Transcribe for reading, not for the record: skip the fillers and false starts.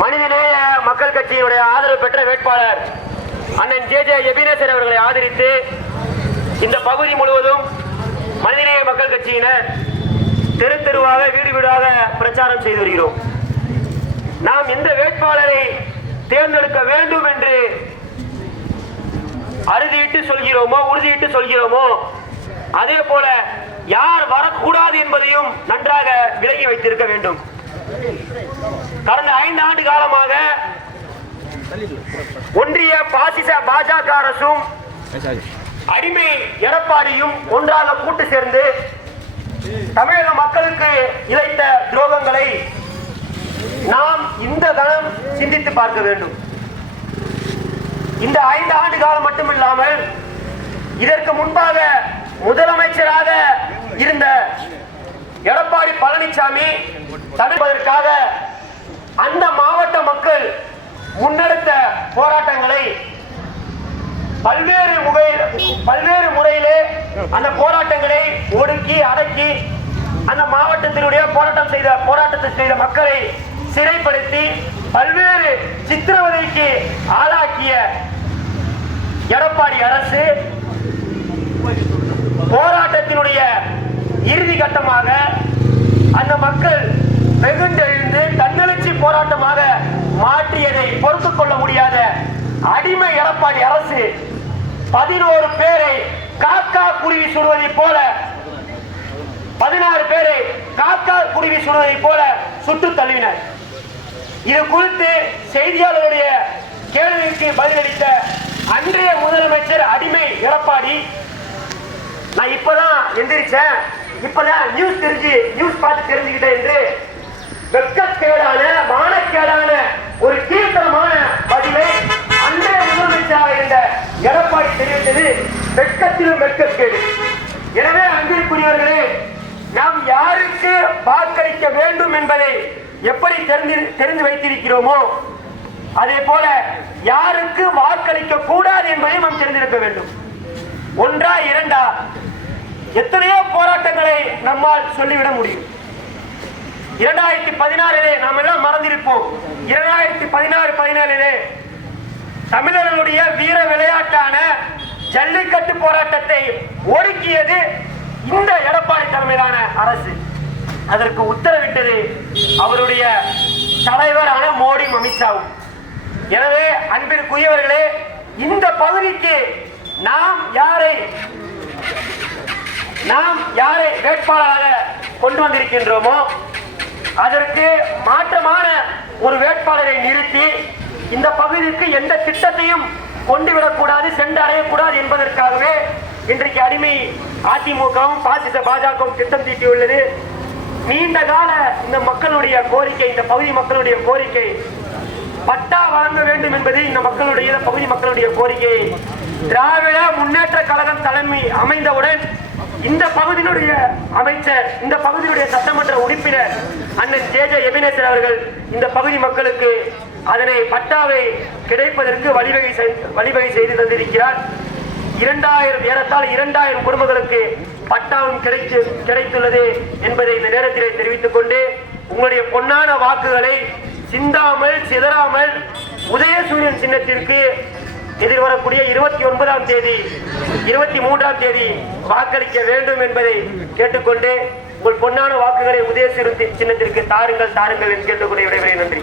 மனிதநேய மக்கள் கட்சியினுடைய ஆதரவு பெற்ற வேட்பாளர் அண்ணன் ஜே எபினேசர் அவர்களை ஆதரித்து இந்த பகுதி முழுவதும் மனிதநேய மக்கள் கட்சியினர் தெரு தெருவாக வீடு வீடாக பிரச்சாரம் செய்து வருகிறோம். நாம் எந்த வேட்பாளரை தேர்ந்தெடுக்க வேண்டும் என்று அறுதியிட்டு சொல்கிறோமோ உறுதியிட்டு சொல்கிறோமோ அதே போல யார் வரக்கூடாது என்பதையும் நன்றாக விலகி வைத்திருக்க வேண்டும். கடந்த 5 ஆண்டு காலமாக ஒன்றிய பாசிச பாஜக அரசும் அடிமை எடப்பாடியும் ஒன்றாக கூட்டு சேர்ந்து தமிழக மக்களுக்கு இழைத்த துரோகங்களை நாம் இந்த கணம் சிந்தித்து பார்க்க வேண்டும். இந்த 5 ஆண்டு காலம் மட்டுமில்லாமல் இதற்கு முன்பாக முதலமைச்சராக இருந்த எடப்பாடி பழனிசாமி தடுப்பதற்காக அந்த மாவட்ட மக்கள் முன்னெடுத்த போராட்டங்களை பல்வேறு முறையிலே அந்த போராட்டங்களை ஒடுக்கி அடக்கி அந்த மாவட்டத்தினுடைய போராட்டத்தை செய்த மக்களை சிறைப்படுத்தி பல்வேறு சித்திரவதைக்கு ஆளாக்கிய எடப்பாடி அரசு போராட்டத்தினுடைய இறுதி கட்டமாக அந்த மக்கள் வெகுண்டெழுந்து தன்னெழுச்சி போராட்டமாக மாற்றியதை பொறுத்துக் கொள்ள முடியாத அடிமை எடப்பாடி அரசு 11 பேரை காக்கா குருவி சுடுவதை போல 16 பேரை காக்கா குருவி சுடுவதை போல சுட்டு தள்ளினர். இது குறித்து செய்தியாளருடைய கேள்விக்கு பதிலளித்த அன்றைய முதலமைச்சர் அடிமை எடப்பாடி, நான் இப்பதான் எந்திரிச்சேன், இப்பதான் நியூஸ் பார்த்து தெரிஞ்சுக்கிட்டேன் என்று வெட்கக்கேடான மானக்கேடான ஒரு கீழ்த்தரமான பதிலை அன்றைய முதலமைச்சராக இருந்த எடப்பாடி தெரிவித்தது வெட்கத்திலும் வெட்கக்கேடு. எனவே அன்பிற்குரியவர்களே, நாம் யாருக்கு வாக்களிக்க வேண்டும் என்பதை எப்படி தெரிந்து வைத்திருக்கிறோமோ அதே போல யாருக்கு வாக்களிக்க கூடாது என்பதை நாம் தெரிந்திருக்க வேண்டும். ஒன்றா இரண்டா எத்தனையோ போராட்டங்களை நம்மால் சொல்லிவிட முடியும். 2016 நாம் எல்லாம் மறந்திருப்போம். 2016-17 தமிழர்களுடைய வீர விளையாட்டான ஜல்லிக்கட்டு போராட்டத்தை ஒடுக்கியது இந்த எடப்பாடி தலைமையிலான அரசு. அதற்கு உத்தரவிட்டது அவருடைய தலைவரான மோடி அமித்ஷாவும். எனவே அன்பிற்குரியவர்களே, இந்த பகுதிக்கு நாம் யாரை வேட்பாளராக கொண்டு வந்திருக்கின்றோமோ அதற்கு மாற்றமான ஒரு வேட்பாளரை நிறுத்தி இந்த பகுதிக்கு எந்த திட்டத்தையும் கொண்டுவிடக்கூடாது, சென்றடையக்கூடாது என்பதற்காகவே இன்றைக்கு அடிமை அதிமுகவும் பாசிச பாஜகவும் திட்டம் தீட்டியுள்ளது. நீண்ட கால இந்த மக்களுடைய கோரிக்கை, இந்த பகுதி மக்களுடைய கோரிக்கை பட்டா வழங்க வேண்டும் என்பது இந்த பகுதி மக்களுடைய கோரிக்கை. திராவிட முன்னேற்ற கழகம் தலைமை அமைந்தவுடன் இந்த பகுதியினுடைய அமைச்சர், இந்த பகுதியுடைய சட்டமன்ற உறுப்பினர் அண்ணன் ஜே எபினேசர் அவர்கள் இந்த பகுதி மக்களுக்கு அதனை பட்டாவை கிடைப்பதற்கு வழிவகை செய்து தந்திருக்கிறார். 2000 குடும்பங்களுக்கு பட்டாவும் கிடைத்துள்ளது என்பதை இந்த நேரத்தில் தெரிவித்துக் கொண்டு உங்களுடைய பொன்னான வாக்குகளை சிந்தாமல் சிதறாமல் உதயசூரியன் சின்னத்திற்கு எதிர்வரக்கூடிய 29ஆம் தேதி 23ஆம் தேதி வாக்களிக்க வேண்டும் என்பதை கேட்டுக்கொண்டு உங்கள் பொன்னான வாக்குகளை உதயசூரியன் சின்னத்திற்கு தாருங்கள் என்று கேட்டுக்கொண்டு விடைபெறுகிறேன். நன்றி.